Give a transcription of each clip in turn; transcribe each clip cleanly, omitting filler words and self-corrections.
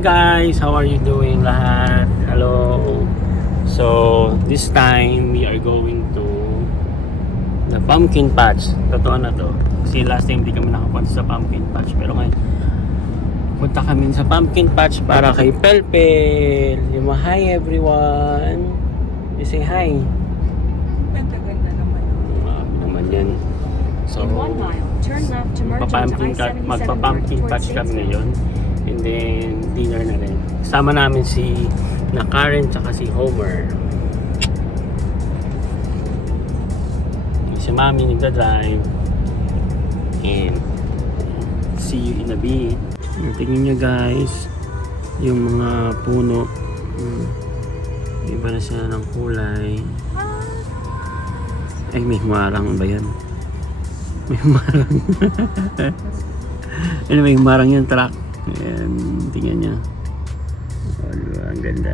Hello guys, how are you doing lahat? Hello. So, this time we are going to the pumpkin patch. Totoo na to. Kasi last time di kami nakapunta sa pumpkin patch. Pero ngayon, punta kami sa pumpkin patch para kay Pelpel. Yung hi everyone. You say hi. Ganda-ganda naman. Grabe naman yan. So, In 1 mile, turn left to merge into I-77 magpa-pumpkin north patch towards kami Statesville. ngayon. And then, dinner na rin. Kasama namin si Karen tsaka si Homer. Si Mami nagda-drive. And see you in a bit. Tingnan nyo guys, yung mga puno. Iba na sila ng kulay. Ay, may humarang ba yan? May humarang. Ano, may humarang yung truck. Ayan, tingnan nyo. Oh, ang ganda.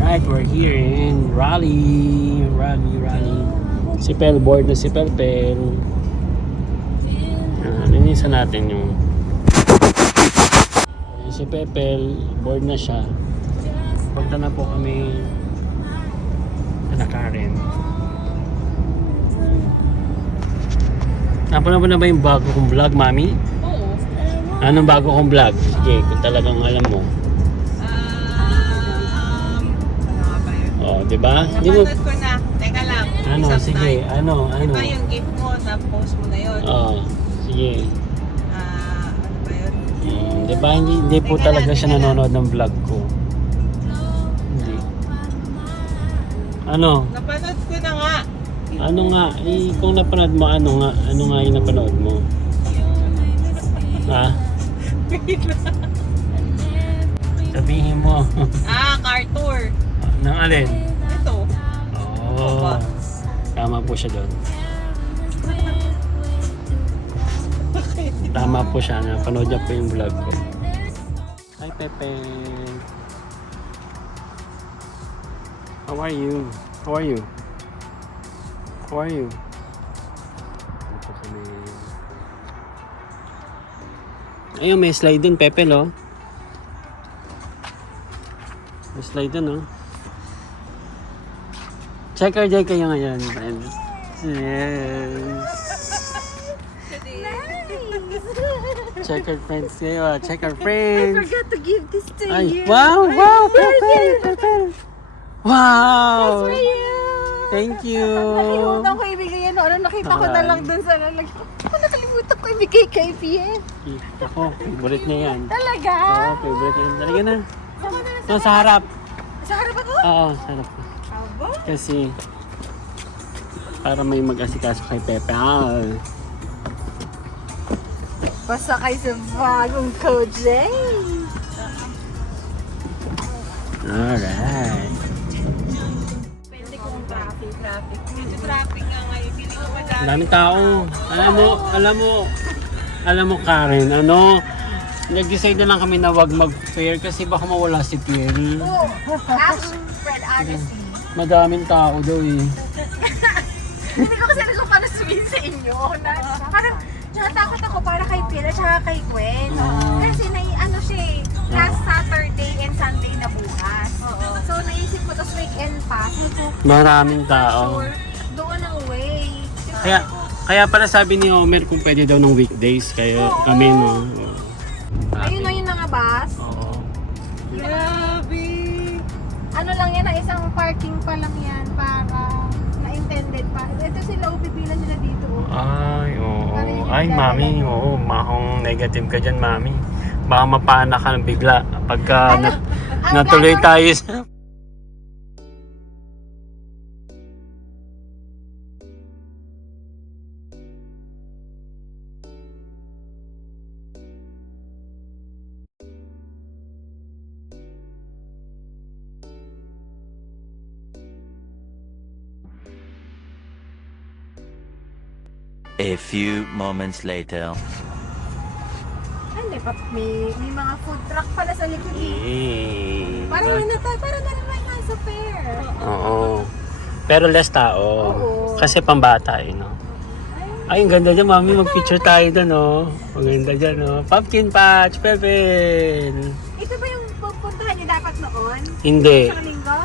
Right, we're here in Raleigh. Si Pel, board na si Pelpel. Ninisan natin yung si Pelpel, board na siya. Punta na po kami na Karen. Napanood mo na ba yung bago kong vlog, Mami? Oo. Anong bago kong vlog? Sige, kung talagang alam mo. Ano nga ba yun? Oh, di ba? Di mo. Napanood ko na. Teka lang. Ano, Isang sige, time. ano. Di ba yung gift mo, na-post mo na yun? Oh, sige. Ano ba yun? Di ba? Hindi po Teka talaga lang, siya teka lang. nanonood ng vlog ko. Hindi. Ano? Napanood ko na nga. Ano nga? Kung napanood mo, ano nga yung napanood mo? Ha? Sabihin mo. Car tour. Nang alin? Ito. Oo. Tama po siya doon. Tama po siya. Napanood niya po yung vlog ko. Hi, Pepe. How are you? How are you? How are you? Dito kami. Ayun, may slide dun, Pepe, lo. May slide dun, oh. Checker day kayo ngayon, friends. Yes. Checker friends kayo, ah. Checker friends. I forgot to give this to Ay, you. wow, Pepe. Wow. For you. Thank you. Nakalimutan ko ibigay yan. Ano, nakita ko na lang dun sa lalagyan. Nakalimutan ko ibigay kay Pia. Ako, favorite niya yan. Talaga? Oo, favorite niya yan. Talaga na. So, sa harap. Sa harap ako? Oo, sa harap. Aba? Kasi, para may mag-asikaso kay Pepe. Pasakay sa bagong Coach eh. Alright. Pwede kong traffic. Medyo traffic nga ngayon. Hindi ko madami. Daming tao. Alam mo Karen, nag-decide na lang kami na wag mag-fair kasi baka mawala si Pierre. Oh, ask Fred Agassi. Madaming tao daw eh. Hindi ko kasi alam kung paano sabihin sa inyo. Parang, tsaka takot ako para kay Pia at kay Gwen. Kasi ano siya eh, last Saturday and Sunday na bukas. So naisip ko, tapos weekend pa. So, Maraming tao. sure, doon ang way. Kaya pala sabi ni Homer kung pwede daw ng weekdays kayo kami no. Ayun na yung nangabas. Oo. Grabe. Ano lang yan, isang parking pa lang yan para na-intended pa. Ito sila, pipila sila dito. Ay, oo. Ay, Mami, oo. Mahong negative ka dyan, Mami. Baka mapana ka ng bigla pagka natuloy tayo sa... A few moments later. Ano, may mga food truck pala sa likod. Parang Diba? parang ganun lang nga sa fair. Oo. Pero less tao. Oo. Kasi pambata eh, no? Ay, ang ganda dyan, mami. Mag-picture tayo doon, oh. Ang ganda dyan, oh. Pumpkin patch, Pepel. Ito ba yung pupuntahan niyo dapat noon? Hindi. Sa linggo?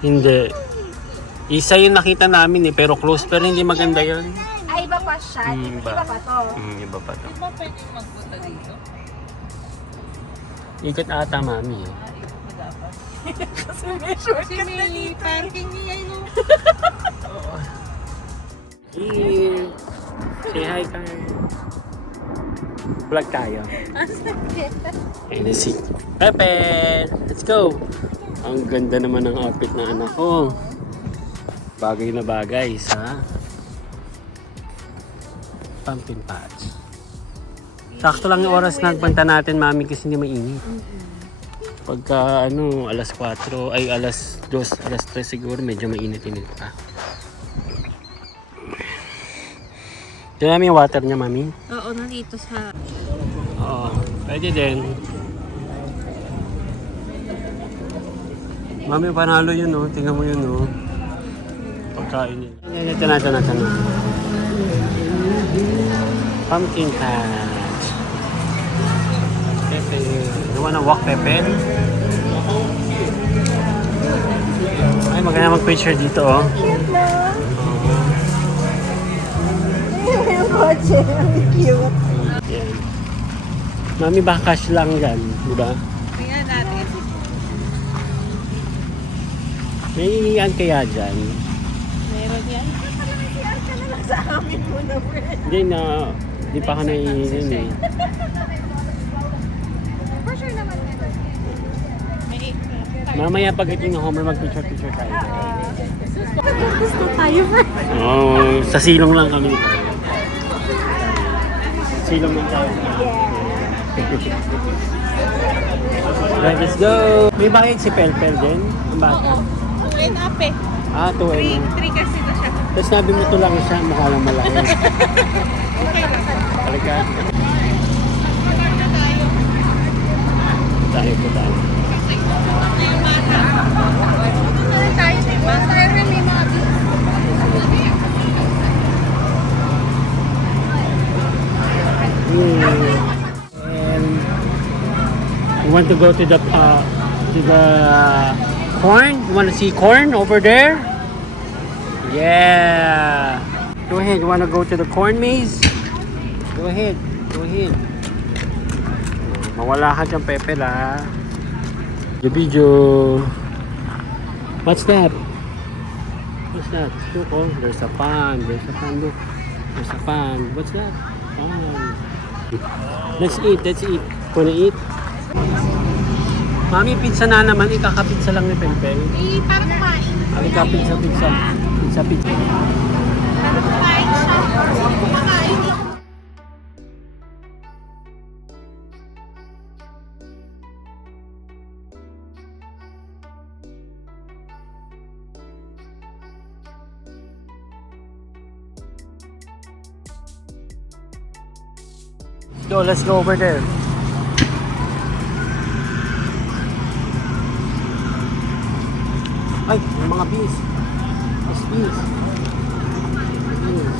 Hindi. Isa yung nakita namin eh, pero close pero hindi maganda yun. Ay, iba pa siya. Iba. Iba pa to. Iba pa to. Di ba pwedeng magpunta dito? Ikot ata, mami eh. Kasi may shortcut na May dito. parking niya yun. Here. Say hi, Kyle. Vlog tayo. Okay, let's see. Pepe! Let's go! Ang ganda naman ng outfit ng anak ko. Bagay na bagay sa pumpkin patch. Sakto lang yung oras na nagpunta natin, mami, kasi hindi mainit. Pagka alas 4, ay alas 2, alas 3 siguro, medyo mainit-init pa. Ito namin yung water niya, mami. Oo, nandito sa... Oo, pwede din. Mami, panalo yun, oh. Tingnan mo yun, oh. Pagkain yun. Ito na. Pumpkin patch. Pepe. You wanna walk, Pepe? Ay, maganda mag-picture dito, oh. Cute na. Yung kotse. Ang cute. Yan. Mami, baka cash lang dyan, di ba? Tingnan natin. May iniian kaya dyan. Meron yan. Siyan ka na lang sa amin muna, friend. Hindi na, di pa ka naiinan eh. For sure naman meron. May... Mamaya pag ito ng Homer, mag-picture-picture tayo. Gusto tayo, friend. Oo, sa silong lang kami. Silong lang tayo. Right, let's go! May bayad si Pelpel din? Ang bata? 2 and up eh. Ah, 2 3 kasi na siya. Tapos sabi mo ito lang siya, mukha lang malaki. Okay lang. Talaga? Maganda tayo. Tayo po tayo. Kasi kukulang na yung bata. Gusto na tayo, diba? Tayo rin may mga And we want to go to the corn. You want to see corn over there? Yeah. Go ahead. You want to go to the corn maze? Go ahead. Go ahead. Mawala ka dyan, Pepe, la. The video. What's that? What's that? Look, oh, there's a pond. There's a pond. Look. There's a pond. What's that? Pond. Let's eat. Let's eat. Wanna eat? Mami, pizza na naman. Ikakapizza lang ni Pelpel. Eh, parang kumain. Ikakapizza. Pizza. Kumain siya. Kumain. Let's go over there. Ay, may mga bees. Yes, bees. Bees.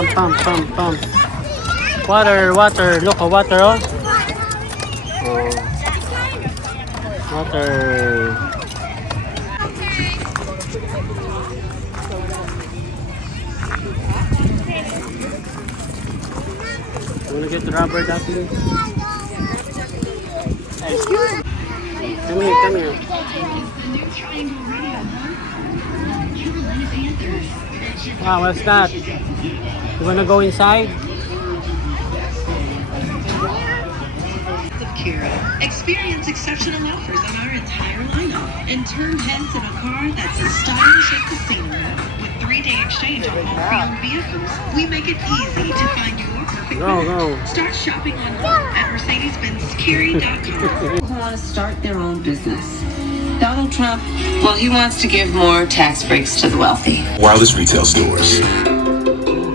Pump. Water. Look, water, oh. Oh. Water. You wanna get the rubber ducky? Come here, come here. Wow, what's that? You wanna go inside? Of Kira. Experience exceptional offers on our entire lineup and turn heads in a car that's as stylish as the scenery. With 3-day exchange on all pre-owned vehicles, we make it easy to find your perfect Go, match. go. Start shopping online at Mercedes-BenzCarry.com. Who want to start their own business. Donald Trump, well, he wants to give more tax breaks to the wealthy. Wireless retail stores.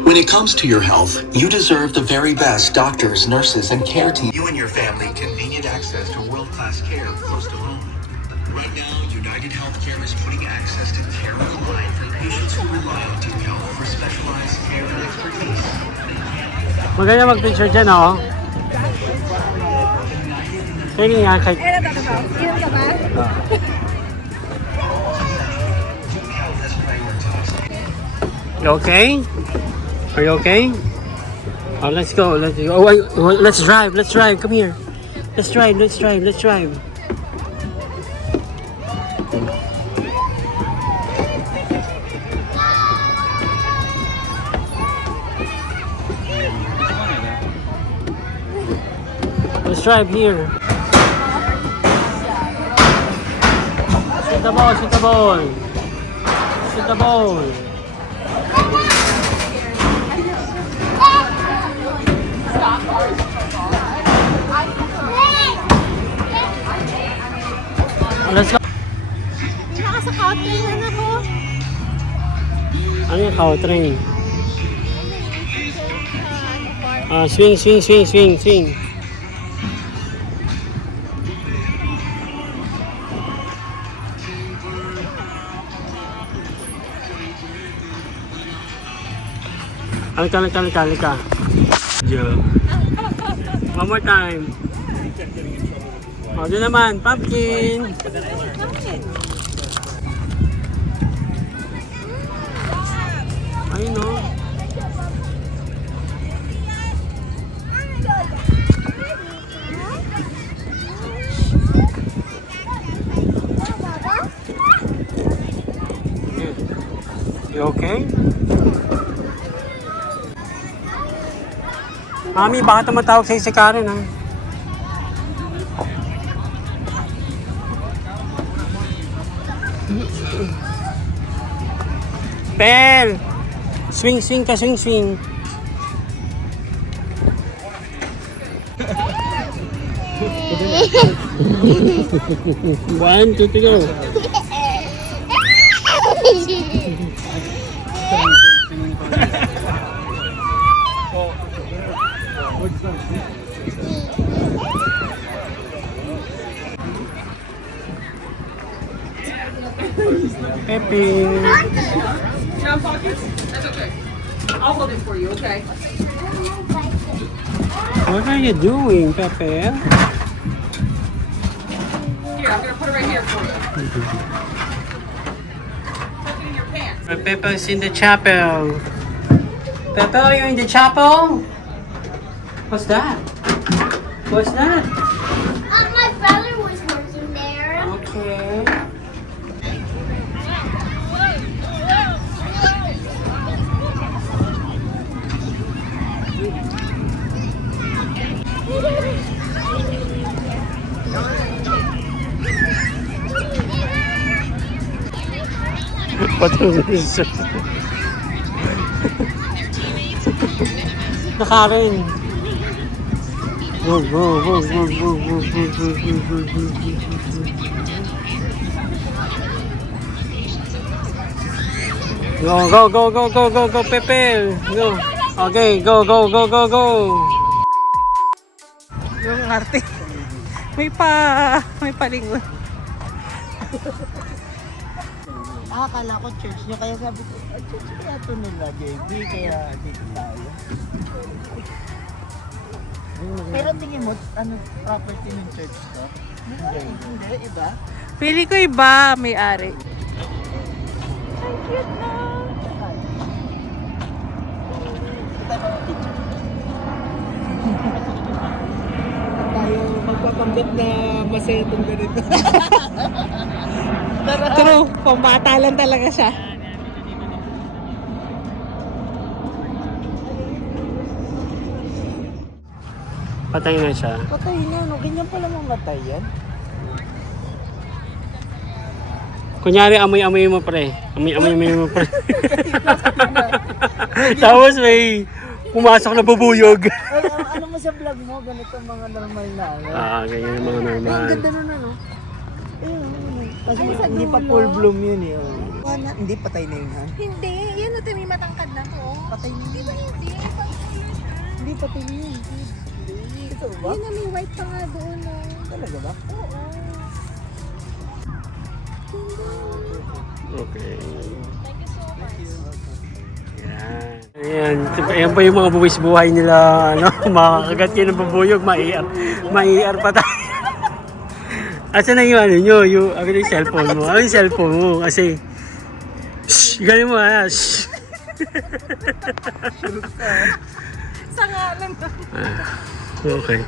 When it comes to your health, you deserve the very best doctors, nurses, and care team. You and your family convenient access to world-class care close to home. Right now, United Healthcare is putting access to care online for patients who rely on Team Health for specialized care and expertise. Maganda mag-picture dyan, oh. Kaya nga kay... You okay? Are you okay? Oh, let's go. Let's go. Oh, wait, let's drive. Let's drive. Come here. Let's drive. Let's drive. Let's drive. Let's drive here. Shoot the ball. Shoot the ball. Shoot the ball. Let's go. Nasa country na ako. Ano yung cow train? Swing, swing, swing, swing, swing. Halika. Joe. One more time. O, doon naman, pumpkin. Ayun, no. You okay? Mami, baka tumatawag sa'yo si Karen, ha? Pel! Swing, swing ka, swing, swing. One, two, three, go. Pepe. No pockets? That's okay. I'll hold it for you, okay? What are you doing, Pepe? Here, I'm gonna put it right here for you. Tuck it in your pants. Pepe's in the chapel. Pepe, are you in the chapel? What's that? What's that? My brother was working there. Okay. What is this? Nakarin. Go, go, go, go, go, go, go, go, go, go, go, go, go, go, go, go, go, Pepe. Go. Okay, go, go, go, go, go. Yung arte. May palingon. Akala ko church nyo, kaya sabi ko, church kaya ito nila, JB, kaya dito tayo. Pero tingin mo, ano property ng church to? Hindi, iba? Pili ko iba, may-ari. Tayo magpapamilya ba't na masaya itong ganito? True, pambata lang talaga siya. Patay na siya. Patay na, no? Ganyan pala mamatay yan. Kunyari, amoy-amoy mo pre. Amoy-amoy mo pre. Tapos may pumasok na bubuyog. Ay, ano mo sa vlog mo? Ganito mga normal na ano. Ganyan yung mga Ay, normal. ang ganda nun ano. Ayun, kasi hindi pa full bloom yun eh. Oh. Hindi, patay na yun ha? Hindi, yan na may matangkad na to. Patay na Di yun. ba hindi? Hindi, patay na yun. Ito ba? Yun na may white pa nga doon. Oh. Talaga ba? Oo. Okay. Yan. Ayan. Ayan pa yung mga buwis buhay nila. Ano, makakagat kayo ng bubuyog. Maiar pa tayo. Asan na yung ano nyo? Yung cellphone mo. Ano yung cellphone mo? Kasi, shh, galing mo ha. Shh. Sa ngalan ko. Okay.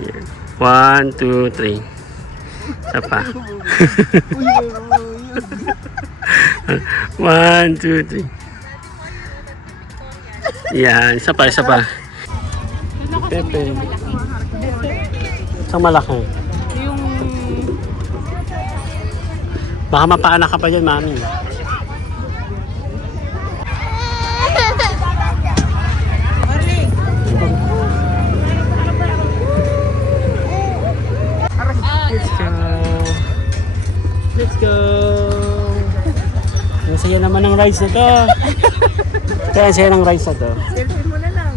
Yan. 1, 2, 3. Isa pa. 1, 2, 3. Yan. Isa pa, isa pa. Pepe. Isang malaki. Baka mapaanak ka pa dyan, mami. Let's go. Let's go. Ang saya naman ng rides na to. Kaya ang saya ng rides na to. Selfie mo na lang.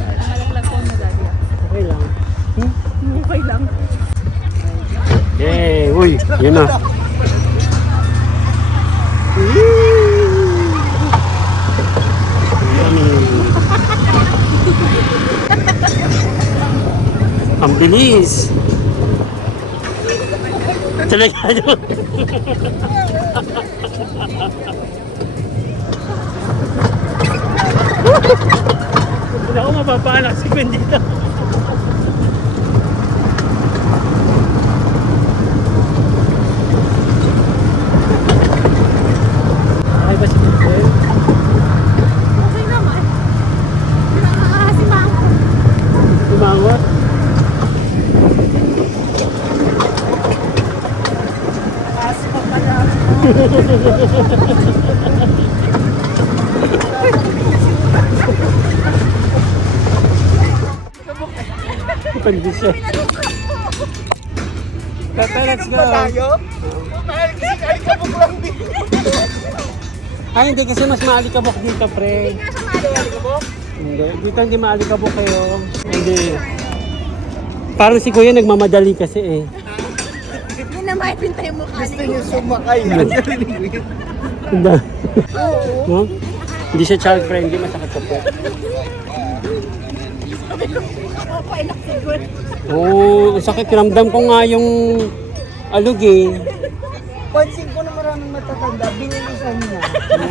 Malaglag ko na dati. Okay lang. Okay lang. Yay! Uy! Yun na. Yummy! Ang bilis! Talaga yun! Hindi ako mapapaanak si Gwen dito. Ay ba si Gwen? Okay naman. Si Mama. Tumangot? Kondisyon. Tata, let's go. Ay, hindi kasi mas maalikabok dito, pre. Hindi, dito hindi maalikabok kayo. Hindi. Parang si Kuya nagmamadali kasi eh. Hindi na maipintay mo ka. Gusto niyo sumakay. Hindi. No? Hindi siya child friendly, masakit ka po. Okay na siguro. Oo, sakit. Ramdam ko nga yung alug eh. Pansin ko na maraming matatanda, binilisan niya.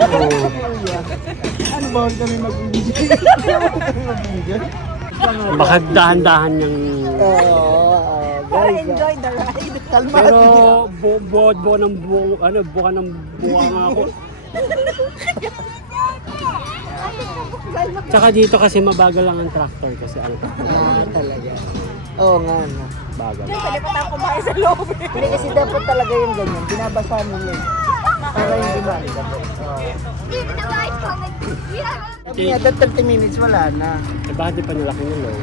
Oo. Ano ba kami mag-video? Baka dahan-dahan yung... Para enjoy the ride. Pero buo ng buo, ano, buka ng buka nga ako. Tsaka dito kasi mabagal lang ang tractor kasi ano. Talaga. Oo nga, no. Bagal. Pwede pa tayo kumain sa loob. Hindi kasi dapat talaga yung ganyan, binabasa mo yun. Para hindi malikabok. Sabi niya, 30 minutes wala na. Eh bakit di pa nilaki ng low?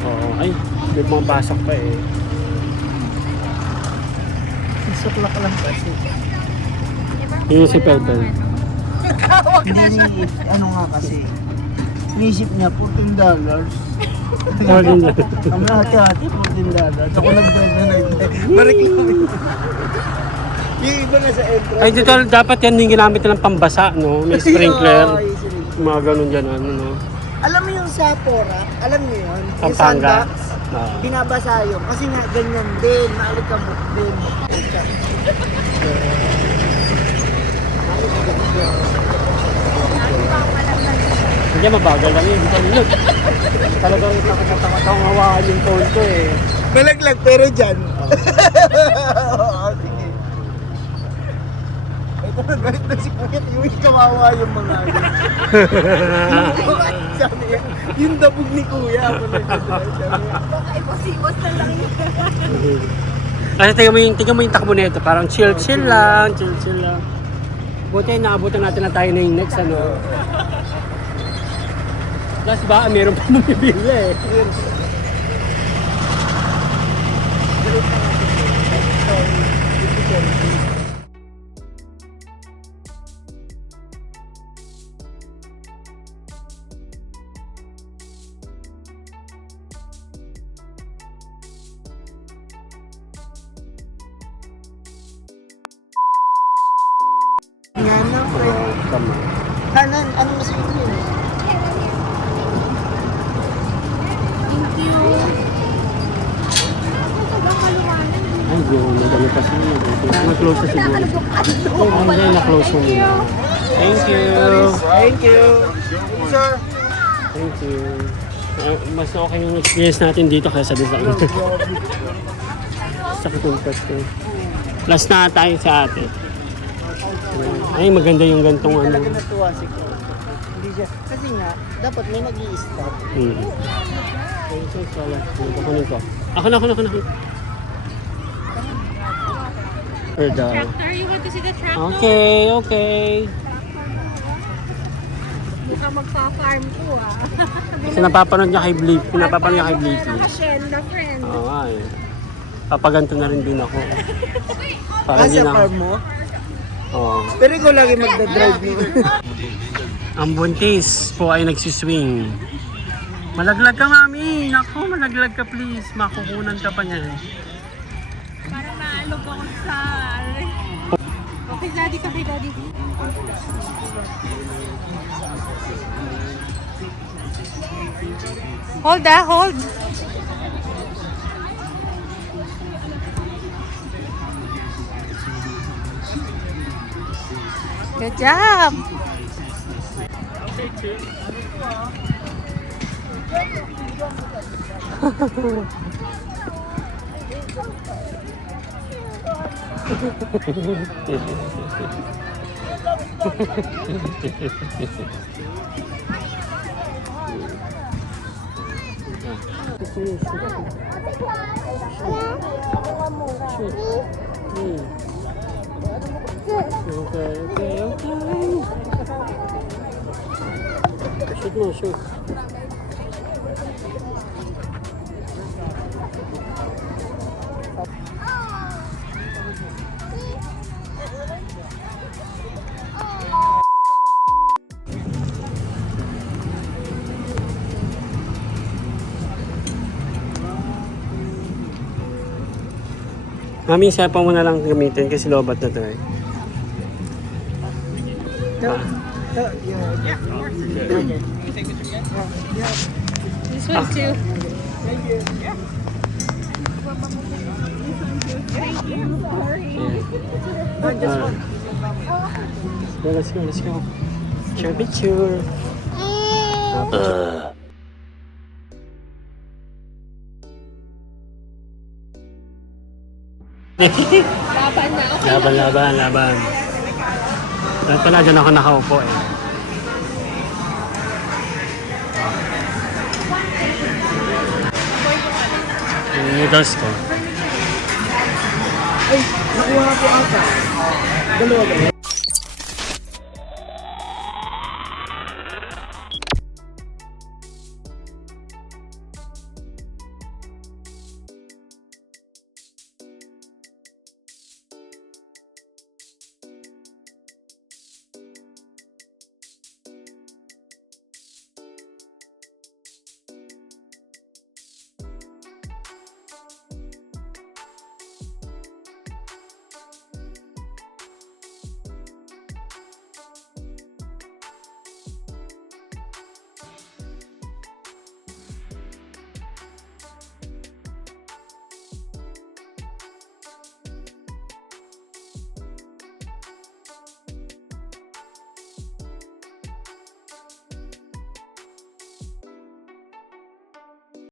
Oo, ay, may pumapasok pa eh. Suklak lang kasi. Yun si Pelpel. Hindi, ano nga kasi. Inisip niya, $14. Morning na. Ang hati-hati, $14. Ako nagdagdag. Barik lang. Yung iba na sa entrance. Ay, dito dapat yan yung ginamit nilang pambasa, no? May sprinkler. Mga ganun dyan, ano, no? Alam mo yung sa Porac? Alam niyo yun? Yung Pampanga. sandbox? Oo. Binabasa yun. Kasi nga, ganyan din. Maalikabok din. Hindi, mabagal lang yun. Look, talagang nakakatakot akong hawaan yung phone ko eh. Malaglag, pero dyan. Oo, sige. Ito na, galit na si Kuya. Yung kawawa yung mga sabi niya, yung dabog ni Kuya. Ako nagdadrive. Sabi niya, Baka iposimos na lang yun. Kasi tingnan mo yung takbo nito, parang chill lang. Buti naabutan natin na tayo na yung next ano. Plus ba, meron pa bumibili eh. nga na, pre. Tama. Kanan, anong mas yun yun? Ay, bro, nag-ano pa siya. Na-close na siguro. Oh, hindi, na-close mo muna. Thank you. Thank you. Sir. Thank you. Mas okay yung experience natin dito kaysa doon sa ano. Sa kutumpas ko. Last na tayo sa ate. Ay, maganda yung gantong Hindi ano. talaga natuwa si Kuya. Hindi siya. Kasi nga, dapat may nag-i-stop. Thank you so much. Kukunin ko. Ako na. Tractor, you want to see the tractor? Okay. Mukha magpa-farm ko ah. Kasi napapanood niya kay Bleep. Pinapapanood niya kay Bleep. Nakashenda friend. Oo nga eh. Papaganto na rin din ako. Para Kasi din ako. farm mo? Oo. Pero ikaw lagi magdadrive mo. Ang buntis po ay nagsiswing. Malaglag ka, mami. Naku, malaglag ka please. Makukunan ka pa niyan. Parang naalog ako sa... Okay, daddy ka ba, daddy? Hold hold. Good job. Okay. Shoot mo, shoot. Mami, siya pa mo na lang gamitin kasi lobat na to eh. This one too. Let's go. Picture. Laban. Dahil pala dyan ako nakaupo eh. Yung noodles ko. Ay, nakuha ko ata. Dalawa ba yan?